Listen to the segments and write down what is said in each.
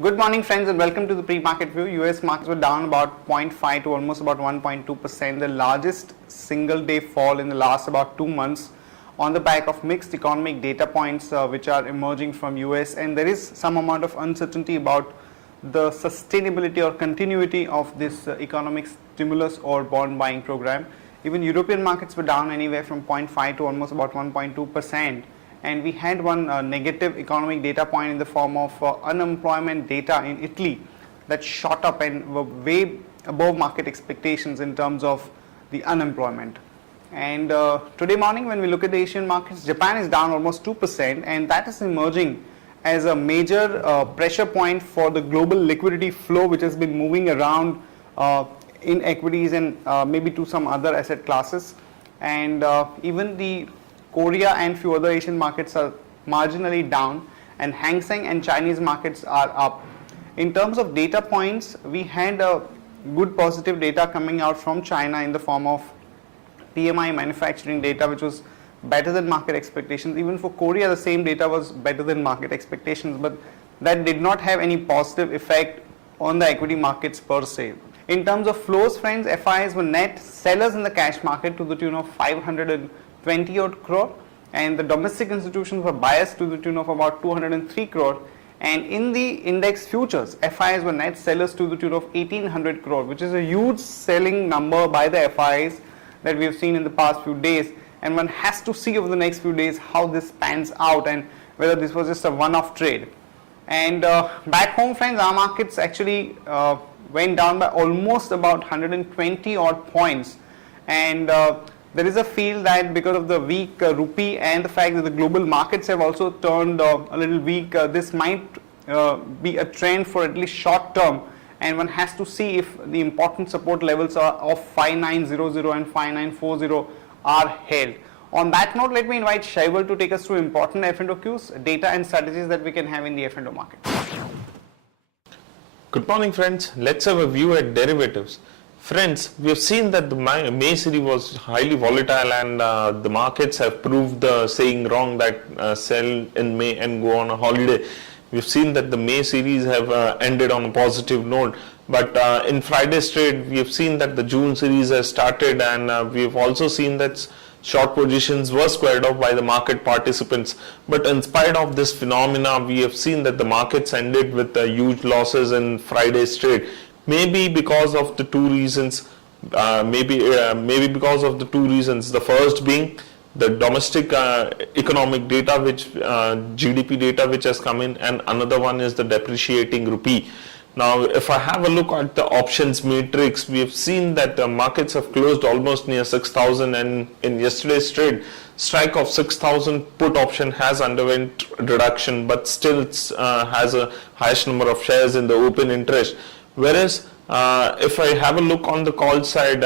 Good morning, friends, and welcome to the pre-market view. US markets were down about 0.5 to almost about 1.2%, the largest single day fall in the last about 2 months on the back of mixed economic data points which are emerging from US, and there is some amount of uncertainty about the sustainability or continuity of this economic stimulus or bond buying program. Even European markets were down anywhere from 0.5 to almost about 1.2%. And we had one negative economic data point in the form of unemployment data in Italy that shot up and were way above market expectations in terms of the unemployment. And today morning, when we look at the Asian markets, Japan is down almost 2%, and that is emerging as a major pressure point for the global liquidity flow, which has been moving around in equities and maybe to some other asset classes. And even the Korea and few other Asian markets are marginally down, and Hang Seng and Chinese markets are up. In terms of data points, we had good positive data coming out from China in the form of PMI manufacturing data, which was better than market expectations. Even for Korea, the same data was better than market expectations, but that did not have any positive effect on the equity markets per se. In terms of flows, friends, FIs were net sellers in the cash market to the tune of 520 odd crore, and the domestic institutions were biased to the tune of about 203 crore, and in the index futures FIs were net sellers to the tune of 1800 crore, which is a huge selling number by the FIs that we have seen in the past few days, and one has to see over the next few days how this pans out and whether this was just a one-off trade. And back home, friends, our markets actually went down by almost about 120 odd points, and there is a feel that because of the weak rupee and the fact that the global markets have also turned a little weak, this might be a trend for at least short term, and one has to see if the important support levels of 5900 and 5940 are held. On that note, let me invite Shaival to take us through important F&O cues, data and strategies that we can have in the F&O market. Good morning, friends. Let's have a view at derivatives. Friends, we have seen that the May series was highly volatile, and the markets have proved the saying wrong that sell in May and go on a holiday. We've seen that the May series have ended on a positive note, but in Friday's trade, we have seen that the June series has started, and we have also seen that short positions were squared off by the market participants. But in spite of this phenomena, we have seen that the markets ended with huge losses in Friday's trade. Maybe because of the two reasons. Maybe because of the two reasons. The first being the domestic economic data, which GDP data, which has come in, and another one is the depreciating rupee. Now, if I have a look at the options matrix, we have seen that the markets have closed almost near 6,000, and in yesterday's trade, strike of 6,000 put option has underwent reduction, but still has a highest number of shares in the open interest. Whereas if I have a look on the call side,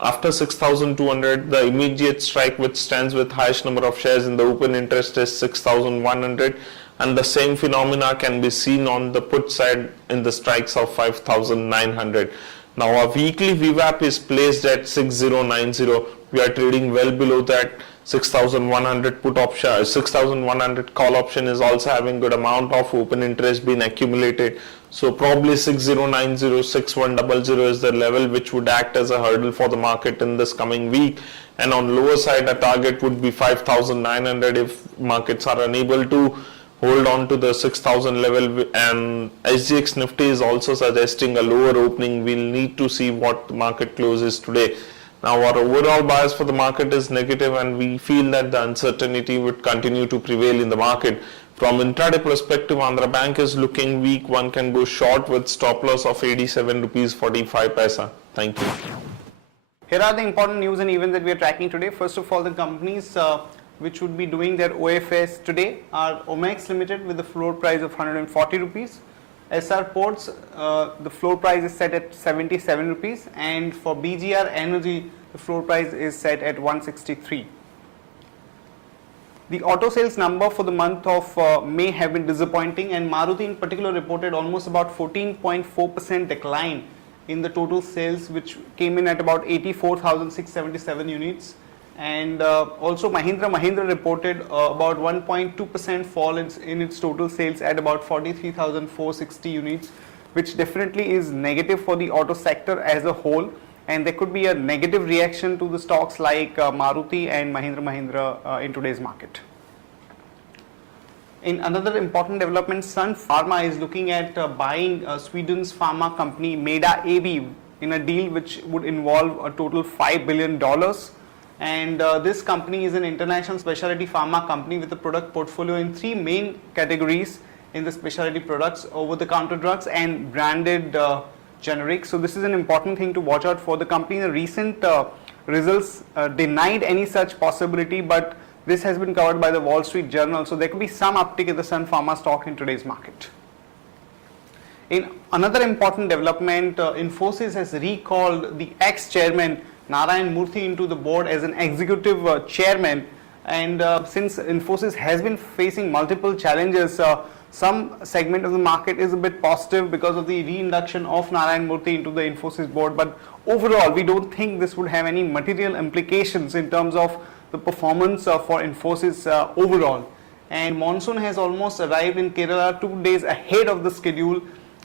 after 6,200, the immediate strike which stands with highest number of shares in the open interest is 6,100, and the same phenomena can be seen on the put side in the strikes of 5,900. Now our weekly VWAP is placed at 6,090. We are trading well below that. 6,100 put option, 6,100 call option is also having good amount of open interest being accumulated. So probably 6,090, 6,100 is the level which would act as a hurdle for the market in this coming week. And on lower side, a target would be 5,900 if markets are unable to hold on to the 6,000 level, and SGX Nifty is also suggesting a lower opening. We'll need to see what the market closes today. Now our overall bias for the market is negative, and we feel that the uncertainty would continue to prevail in the market. From intraday perspective, Andhra Bank is looking weak. One can go short with stop loss of 87 rupees 45 paisa. Thank you. Here are the important news and events that we are tracking today. First of all, the companies which would be doing their OFS today are Omex Limited with the floor price of 140 rupees. SR Ports, the floor price is set at 77 rupees, and for BGR Energy, the floor price is set at 163. The auto sales number for the month of May have been disappointing, and Maruti in particular reported almost about 14.4% decline in the total sales, which came in at about 84,677 units. And also Mahindra reported about 1.2% fall in its total sales at about 43,460 units, which definitely is negative for the auto sector as a whole, and there could be a negative reaction to the stocks like Maruti and Mahindra in today's market. In another important development, Sun Pharma is looking at buying Sweden's pharma company Meda AB in a deal which would involve a total $5 billion. And this company is an international specialty pharma company with a product portfolio in three main categories in the specialty products: over-the-counter drugs and branded generics. So this is an important thing to watch out for. The company in the recent results denied any such possibility, but this has been covered by the Wall Street Journal. So there could be some uptick in the Sun Pharma stock in today's market. In another important development, Infosys has recalled the ex-chairman Narayan Murthy into the board as an executive chairman, and since Infosys has been facing multiple challenges, some segment of the market is a bit positive because of the reinduction of Narayan Murthy into the Infosys board, but overall we don't think this would have any material implications in terms of the performance for Infosys overall. And monsoon has almost arrived in Kerala 2 days ahead of the schedule,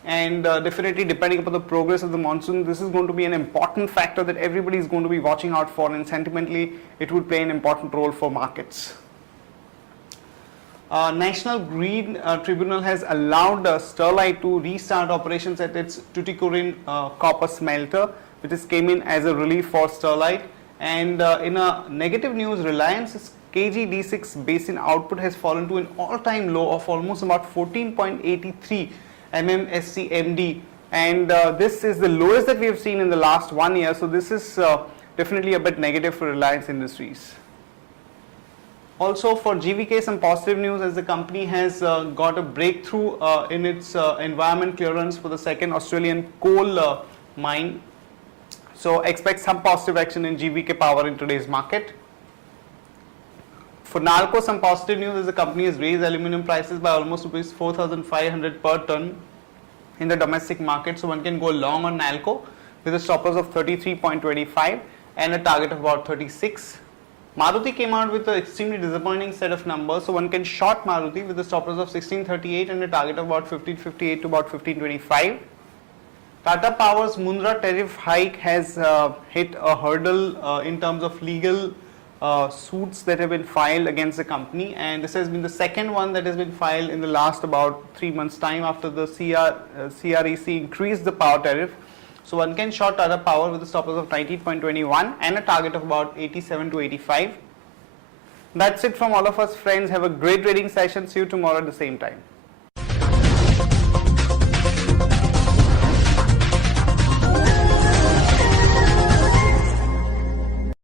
and definitely depending upon the progress of the monsoon, this is going to be an important factor that everybody is going to be watching out for, and sentimentally it would play an important role for markets. National Green Tribunal has allowed Sterlite to restart operations at its Tuticorin copper smelter, which has came in as a relief for Sterlite. And in a negative news, Reliance's KG-D6 basin output has fallen to an all-time low of almost about 14.83 mmSCMD, and this is the lowest that we have seen in the last 1 year. So this is definitely a bit negative for Reliance Industries. Also for GVK, some positive news as the company has got a breakthrough in its environment clearance for the second Australian coal mine. So expect some positive action in GVK Power in today's market. For NALCO, some positive news as the company has raised aluminum prices by almost rupees 4,500 per ton in the domestic market. So one can go long on NALCO with a stop loss of 33.25 and a target of about 36. Maruti came out with an extremely disappointing set of numbers, so one can short Maruti with a stop loss of 1638 and a target of about 1558 to about 1525. Tata Power's Mundra tariff hike has hit a hurdle in terms of legal suits that have been filed against the company, and this has been the second one that has been filed in the last about 3 months time after the CREC increased the power tariff. So one can short Tata Power with a stop loss of 19.21 and a target of about 87 to 85. That's it from all of us, friends. Have a great trading session. See you tomorrow at the same time.